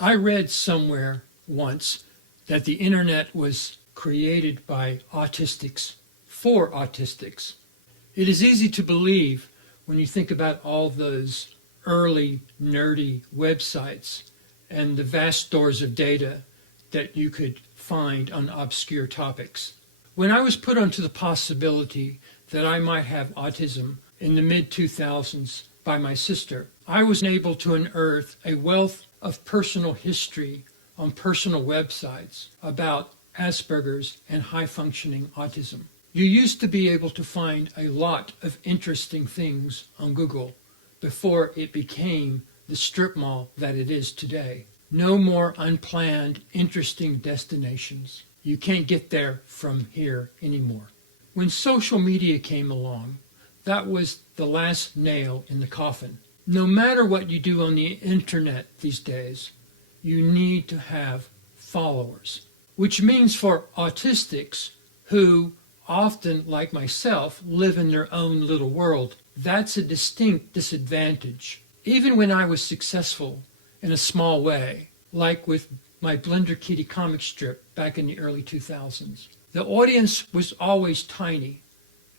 I read somewhere once that the internet was created by autistics for autistics. It is easy to believe when you think about all those early nerdy websites and the vast stores of data that you could find on obscure topics. When I was put onto the possibility that I might have autism in the mid-2000s by my sister, I was able to unearth a wealth of personal history on personal websites about Asperger's and high-functioning autism. You used to be able to find a lot of interesting things on Google before it became the strip mall that it is today. No more unplanned, interesting destinations. You can't get there from here anymore. When social media came along, that was the last nail in the coffin. No matter what you do on the internet these days, you need to have followers, which means for autistics who often, like myself, live in their own little world, that's a distinct disadvantage. Even when I was successful in a small way, like with my Blender Kitty comic strip back in the early 2000s, the audience was always tiny,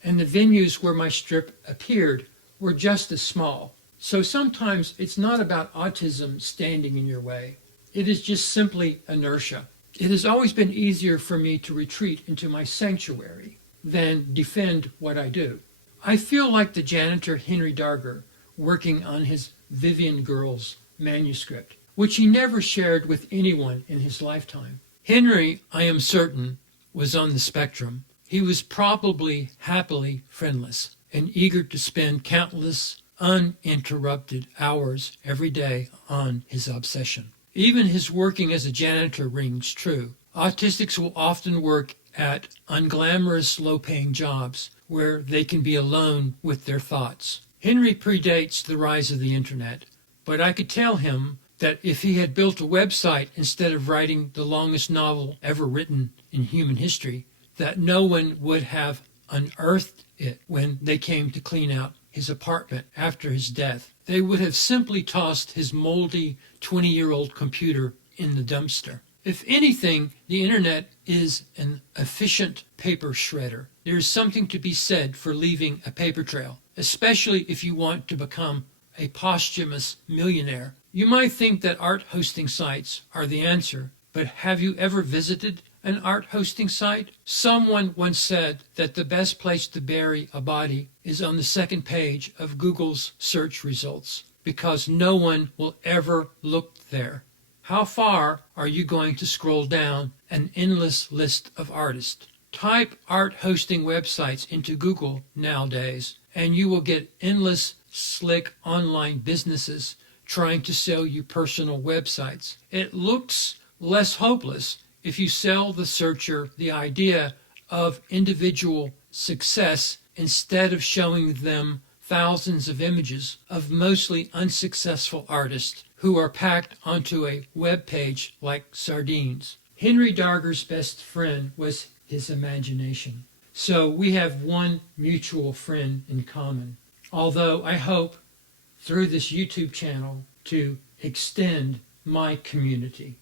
and the venues where my strip appeared were just as small. So sometimes it's not about autism standing in your way. It is just simply inertia. It has always been easier for me to retreat into my sanctuary than defend what I do. I feel like the janitor Henry Darger working on his Vivian Girls manuscript, which he never shared with anyone in his lifetime. Henry, I am certain, was on the spectrum. He was probably happily friendless and eager to spend countless uninterrupted hours every day on his obsession. Even his working as a janitor rings true. Autistics will often work at unglamorous, low-paying jobs where they can be alone with their thoughts. Henry predates the rise of the internet, but I could tell him that if he had built a website instead of writing the longest novel ever written in human history, that no one would have unearthed it when they came to clean out his apartment after his death. They would have simply tossed his moldy 20-year-old computer in the dumpster. If anything, the internet is an efficient paper shredder. There is something to be said for leaving a paper trail, especially if you want to become a posthumous millionaire. You might think that art hosting sites are the answer, but have you ever visited an art hosting site? Someone once said that the best place to bury a body is on the second page of Google's search results, because no one will ever look there. How far are you going to scroll down an endless list of artists? Type art hosting websites into Google nowadays, and you will get endless, slick online businesses trying to sell you personal websites. It looks less hopeless if you sell the searcher the idea of individual success instead of showing them thousands of images of mostly unsuccessful artists who are packed onto a web page like sardines. Henry Darger's best friend was his imagination. So we have one mutual friend in common. Although I hope through this YouTube channel to extend my community.